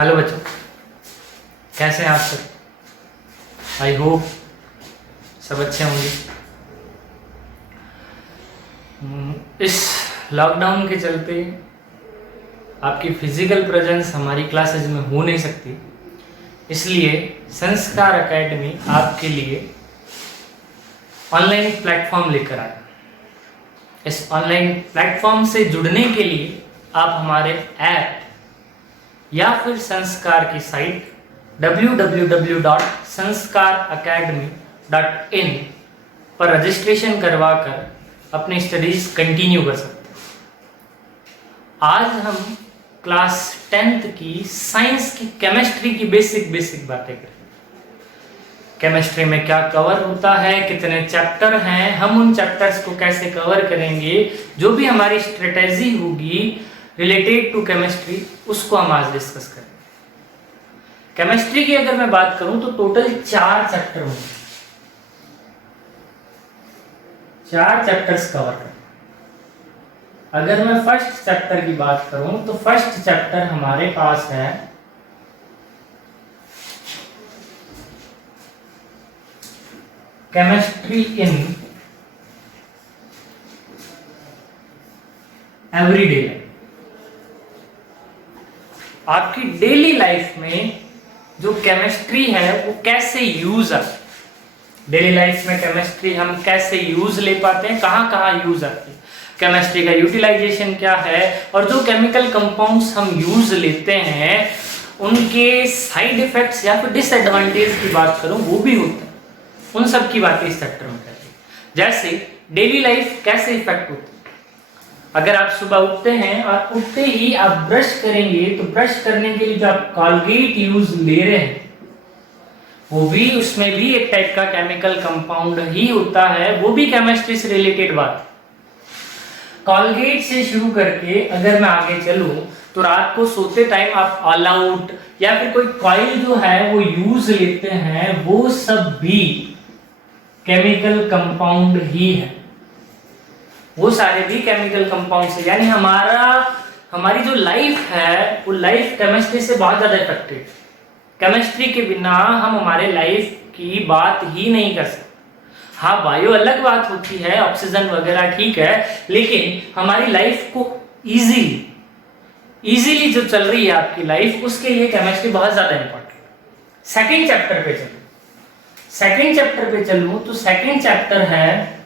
Hello बच्चों, कैसे हैं आप सब। आई होप सब अच्छे होंगे। इस लॉकडाउन के चलते आपकी फिजिकल प्रेजेंस हमारी क्लासेज में हो नहीं सकती, इसलिए संस्कार एकेडमी आपके लिए ऑनलाइन प्लेटफॉर्म लेकर आया। इस ऑनलाइन प्लेटफॉर्म से जुड़ने के लिए आप हमारे ऐप या फिर संस्कार की साइट www.sanskarakademy.in पर रजिस्ट्रेशन करवाकर अपनी स्टडीज कंटिन्यू कर सकते हैं। आज हम क्लास 10th की साइंस की केमिस्ट्री की बेसिक बातें करेंगे। केमिस्ट्री में क्या कवर होता है, कितने चैप्टर हैं, हम उन चैप्टर्स को कैसे कवर करेंगे, जो भी हमारी स्ट्रेटेजी होगी रिलेटेड टू केमिस्ट्री उसको हम आज डिस्कस करेंगे। केमिस्ट्री की अगर मैं बात करूं तो टोटल 4 चैप्टर होंगे, 4 चैप्टर्स कवर करें। अगर मैं फर्स्ट चैप्टर की बात करूं तो फर्स्ट चैप्टर हमारे पास है केमिस्ट्री इन एवरीडे लाइफ। आपकी डेली लाइफ में जो केमिस्ट्री है वो कैसे यूज आती है, डेली लाइफ में केमिस्ट्री हम कैसे यूज ले पाते हैं, कहाँ कहाँ यूज आती है, केमिस्ट्री का यूटिलाइजेशन क्या है, और जो केमिकल कंपाउंड्स हम यूज लेते हैं उनके साइड इफेक्ट्स या फिर डिसएडवांटेज की बात करूं वो भी होता है। उन सब की बातें इस चैप्टर में करते हैं। जैसे डेली लाइफ कैसे इफेक्ट होती है। अगर आप सुबह उठते हैं और उठते ही आप ब्रश करेंगे तो ब्रश करने के लिए जो आप कॉलगेट यूज ले रहे हैं वो भी, उसमें भी एक टाइप का केमिकल कंपाउंड ही होता है, वो भी केमिस्ट्री से रिलेटेड बात। कॉलगेट से शुरू करके अगर मैं आगे चलूं तो रात को सोते टाइम आप ऑल आउट या फिर कोई कॉइल जो है वो यूज लेते हैं, वो सब भी केमिकल कंपाउंड ही है, वो सारे भी केमिकल कंपाउंड्स है। यानी हमारी जो लाइफ है वो लाइफ केमिस्ट्री से बहुत ज्यादा इफेक्टेड। केमिस्ट्री के बिना हम हमारे लाइफ की बात ही नहीं कर सकते। हाँ, बायो अलग बात होती है, ऑक्सीजन वगैरह ठीक है, लेकिन हमारी लाइफ को इजीली जो चल रही है आपकी लाइफ, उसके लिए केमिस्ट्री बहुत ज्यादा इंपॉर्टेंट। सेकंड चैप्टर पे चलूं तो सेकंड चैप्टर है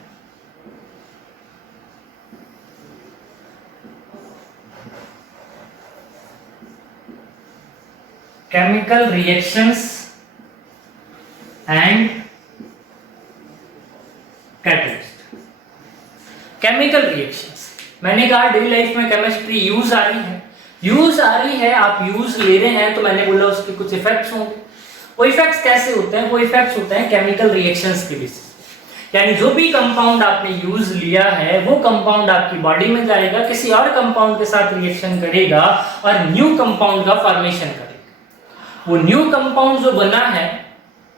chemical reactions and catalyst. Chemical reactions, मैंने कहा डेली लाइफ में केमिस्ट्री यूज आ रही है, आप यूज ले रहे हैं, तो मैंने बोला उसके कुछ इफेक्ट्स होंगे। वो इफेक्ट्स कैसे होते हैं? वो इफेक्ट्स होते हैं केमिकल रिएक्शंस के बेसिस, यानी जो भी कंपाउंड आपने यूज लिया है वो कंपाउंड आपकी बॉडी में जाएगा, किसी और कंपाउंड के साथ रिएक्शन करेगा और न्यू कंपाउंड का फॉर्मेशन करेगा। वो न्यू कंपाउंड जो बना है,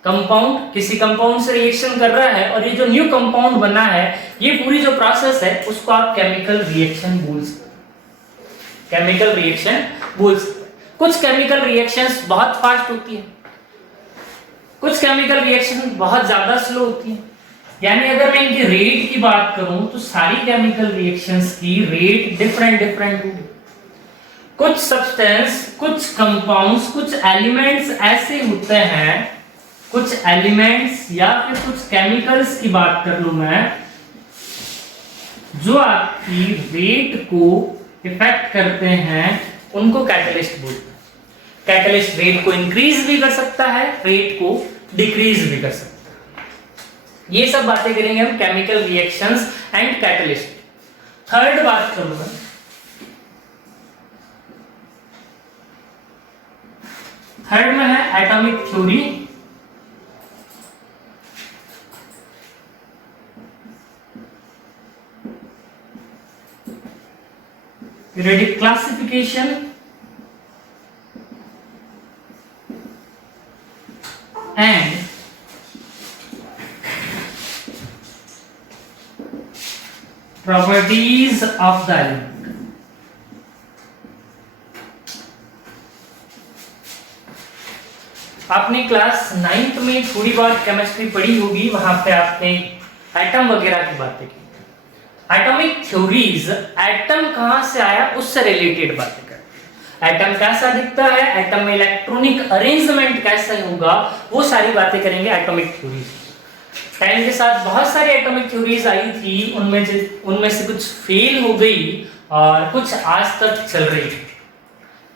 कंपाउंड किसी कंपाउंड से रिएक्शन कर रहा है और ये जो न्यू कंपाउंड बना है, ये पूरी जो प्रोसेस है उसको आप केमिकल रिएक्शन बोल सकते हैं। कुछ केमिकल रिएक्शंस बहुत फास्ट होती है, कुछ केमिकल रिएक्शन बहुत ज्यादा स्लो होती है। यानी अगर मैं इनकी रेट की बात करूं तो सारी केमिकल रिएक्शंस की रेट डिफरेंट होगी। कुछ सब्सटेंस, कुछ कंपाउंड्स, कुछ एलिमेंट्स ऐसे होते हैं, कुछ एलिमेंट्स या फिर कुछ केमिकल्स की बात कर लूं मैं, जो आपकी रेट को इफेक्ट करते हैं, उनको कैटलिस्ट बोलते हैं। कैटलिस्ट रेट को इंक्रीज भी कर सकता है, रेट को डिक्रीज भी कर सकता है। ये सब बातें करेंगे हम chemical reactions and catalyst. Third बात करूंगा थर्ड में है atomic theory, periodic classification and properties of the element। आपने क्लास 9th में थोड़ी बहुत केमिस्ट्री पढ़ी होगी, वहां पे आपने एटम वगैरह की बातें की। एटॉमिक थ्योरीज, एटम कहां से आया उससे रिलेटेड बातें करते हैं। एटम कैसा दिखता है, एटम में इलेक्ट्रॉनिक अरेंजमेंट कैसे होगा, वो सारी बातें करेंगे एटॉमिक थ्योरीज। टाइम के साथ बहुत सारी एटॉमिक थ्योरीज आई थी, उनमें से कुछ फेल हो गई और कुछ आज तक चल रही है।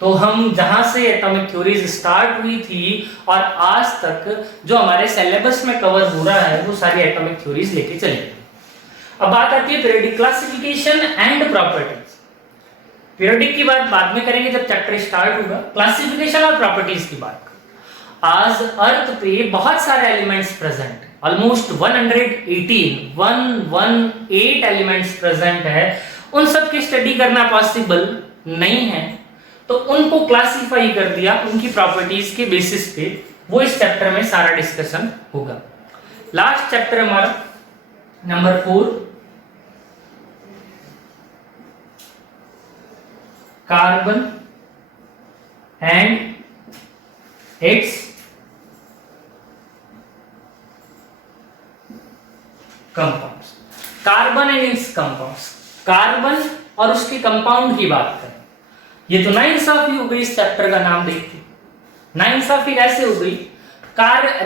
तो हम जहां से एटॉमिक थ्योरीज स्टार्ट हुई थी और आज तक जो हमारे सिलेबस में कवर हो रहा है, वो सारी एटॉमिक थ्योरीज लेके चलेंगे। अब बात आती है periodic classification and properties. Periodic की बात बाद में करेंगे जब चैप्टर स्टार्ट होगा। क्लासिफिकेशन और प्रॉपर्टीज की बात। आज अर्थ पे बहुत सारे एलिमेंट्स प्रेजेंट है, ऑलमोस्ट 118 एलिमेंट्स प्रेजेंट है। उन सब की स्टडी करना पॉसिबल नहीं है, तो उनको क्लासिफाई कर दिया उनकी प्रॉपर्टीज के बेसिस पे। वो इस चैप्टर में सारा डिस्कशन होगा। लास्ट चैप्टर हमारा number 4, carbon and it's compounds. Carbon and it's compounds, carbon और उसके कंपाउंड की बात करें। ये तो नाइंसाफी हो गई इस चैप्टर का नाम देख के। नाइंसाफी कैसे हो गई?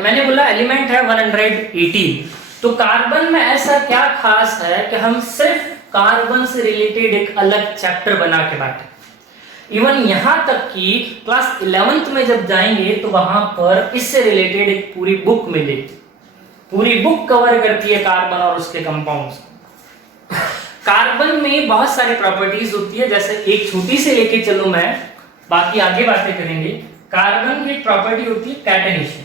मैंने बोला एलिमेंट है 118, तो कार्बन में ऐसा क्या खास है कि हम सिर्फ कार्बन से रिलेटेड एक अलग चैप्टर बना के बैठे। इवन यहां तक कि क्लास 11th में जब जाएंगे तो वहां पर इससे रिलेटेड एक पूरी बुक मिलेगी। पूरी बुक कवर करती है कार्बन और उसके कंपाउंड्स। कार्बन में बहुत सारी प्रॉपर्टीज होती है, जैसे एक छोटी से लेके चलो मैं, बाकी आगे बातें करेंगे। कार्बन की एक प्रॉपर्टी होती है कैटेनेशन।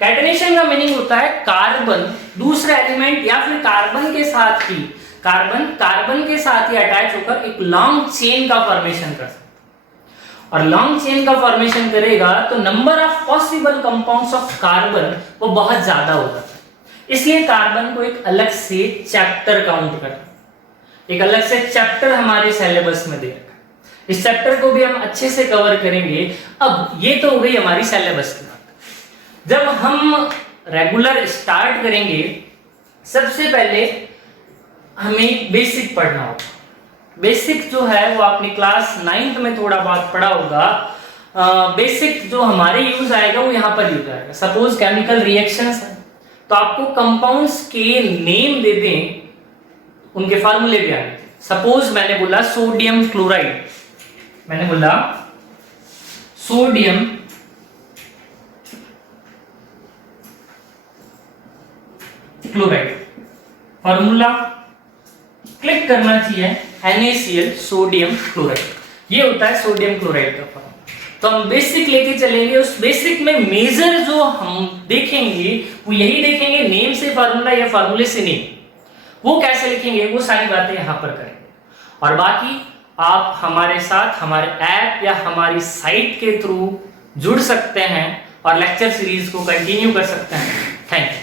कैटेनेशन का मीनिंग होता है कार्बन दूसरे एलिमेंट या फिर कार्बन के साथ ही अटैच होकर एक लॉन्ग चेन का फॉर्मेशन कर सकता है। और लॉन्ग चेन का फॉर्मेशन करेगा तो number of possible compounds of carbon वो बहुत ज्यादा होगा। इसलिए कार्बन को एक अलग से चैप्टर काउंट करना, एक अलग से चैप्टर हमारे सिलेबस में दे रखा है। इस चैप्टर को भी हम अच्छे से कवर करेंगे। अब ये तो हो गई हमारी सिलेबस की बात। जब हम रेगुलर स्टार्ट करेंगे, सबसे पहले हमें बेसिक पढ़ना होगा। बेसिक जो है वो आपने क्लास 9th में थोड़ा बहुत पढ़ा होगा। बेसिक जो हमारे यूज आएगा वो यहाँ पर यूज आएगा। सपोज केमिकल रिएक्शंस है, तो आपको कंपाउंड्स के नेम दे दें, उनके फार्मूले भी आए। सपोज मैंने बोला सोडियम क्लोराइड, मैंने बोला सोडियम क्लोराइड, फार्मूला क्लिक करना चाहिए NaCl, सोडियम क्लोराइड। ये होता है सोडियम क्लोराइड का फार्मूला। तो हम बेसिक लेके चलेंगे। उस बेसिक में मेजर जो हम देखेंगे वो यही देखेंगे, नेम से फार्मूला या फार्मूले से नेम, वो कैसे लिखेंगे, वो सारी बातें यहां पर करेंगे। और बाकी आप हमारे साथ हमारे ऐप या हमारी साइट के थ्रू जुड़ सकते हैं और लेक्चर सीरीज को कंटिन्यू कर सकते हैं। Thank you.